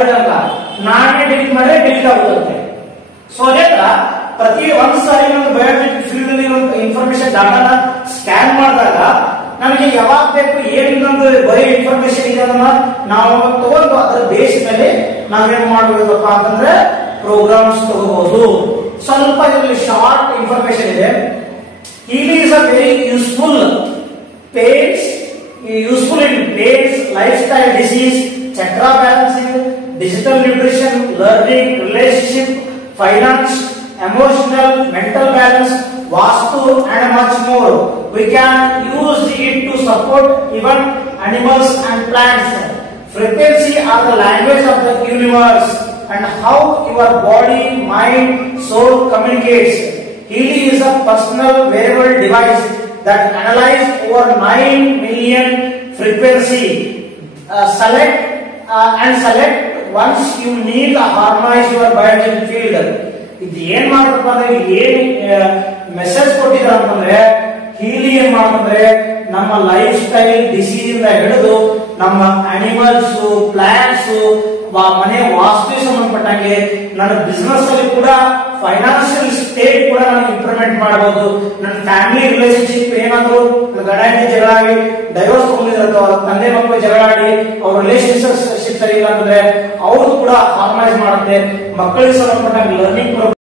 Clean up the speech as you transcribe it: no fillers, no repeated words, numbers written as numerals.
ನಾನೇ ಡಿಲೀಟ್ ಮಾಡಿದ್ರೆ ಡಿಲೀಟ್ ಆಗುತ್ತೆ. ಸೊ ಅದೇ ತರ ಪ್ರತಿ ಒಂದ್ ಸಾರಿ ಒಂದು ಬಯೋಮೆಟ್ರಿಕ್ ಫೀಲ್ಡ್ ಅಲ್ಲಿ ಇನ್ಫಾರ್ಮೇಶನ್ ಡಾಟಾನ ಸ್ಕ್ಯಾನ್ ಮಾಡಿದಾಗ ನಮಗೆ ಯಾವಾಗ ಬೇಕು ಏನಿಲ್ಲೊಂದು ಬರೀ ಇನ್ಫಾರ್ಮೇಶನ್ ಇದೆ ಅದನ್ನ ನಾವು ತಗೊಂಡು ಅದರ ಬೇಸ್ ಮೇಲೆ ನಾವೇನ್ ಮಾಡಬೇಕಪ್ಪ ಅಂತಂದ್ರೆ ಪ್ರೋಗ್ರಾಮ್ಸ್ ತಗೋಬಹುದು. ಸ್ವಲ್ಪ ಇದರಲ್ಲಿ ಶಾರ್ಟ್ ಇನ್ಫಾರ್ಮೇಶನ್ ಇದೆ. It is a very useful in pains, lifestyle disease, chakra balancing, digital nutrition, learning, relationship, finance, emotional, mental balance, vastu and much more. We can use it to support even animals and plants. Frequency are the language of the universe and how your body, mind, soul communicates. Healy is a personal wearable device that analyzes over 9 million frequency. Select once you need to harmonize your bioelectric field. ಇದು ಏನ್ ಮಾಡಬೇಕು ಅಂದ್ರೆ ಏನ್ message ಕೊಟ್ಟಿದ್ದಾರೆ ಅಂತಂದ್ರೆ ಹೀಲಿ ಏನ್ ಮಾಡ್ತಂದ್ರೆ ನಮ್ಮ life style disease ಇಂದ ಹಿಡಿದು ನಮ್ಮ ಅನಿಮಲ್ಸ್ ಪ್ಲಾಂಟ್ಸ್ ಮನೆ ವಾಸ್ತುವಿಗೆ ಸಂಬಂಧಪಟ್ಟಂಗೆ ನನ್ನ ಬಿಸ್ನೆಸ್ ಅಲ್ಲಿ ಕೂಡ ಫೈನಾನ್ಷಿಯಲ್ ಸ್ಟೇಟ್ ಕೂಡ ನಾನು ಇಂಪ್ರೂವ್ಮೆಂಟ್ ಮಾಡಬಹುದು. ನನ್ನ ಫ್ಯಾಮಿಲಿ ರಿಲೇಶನ್ಶಿಪ್ ಏನಾದ್ರು ಗಂಡ ಹೆಂಡತಿ ಜಗಳ ಆಗಿ ಡೈವರ್ಸ್ ತಗೊಂಡಿರತ್ತೋ ತಂದೆ ಮಕ್ಕಳು ಜಗಳ ಆಡಿ ಅವ್ರ ರಿಲೇಶನ್ಶಿಪ್ ಸರಿ ಇಲ್ಲ ಅಂತಂದ್ರೆ ಅವ್ರು ಕೂಡ ಹಾರ್ಮನೈಸ್ ಮಾಡುತ್ತೆ. ಮಕ್ಕಳಿಗೆ ಸಂಬಂಧಪಟ್ಟಂಗೆ ಲರ್ನಿಂಗ್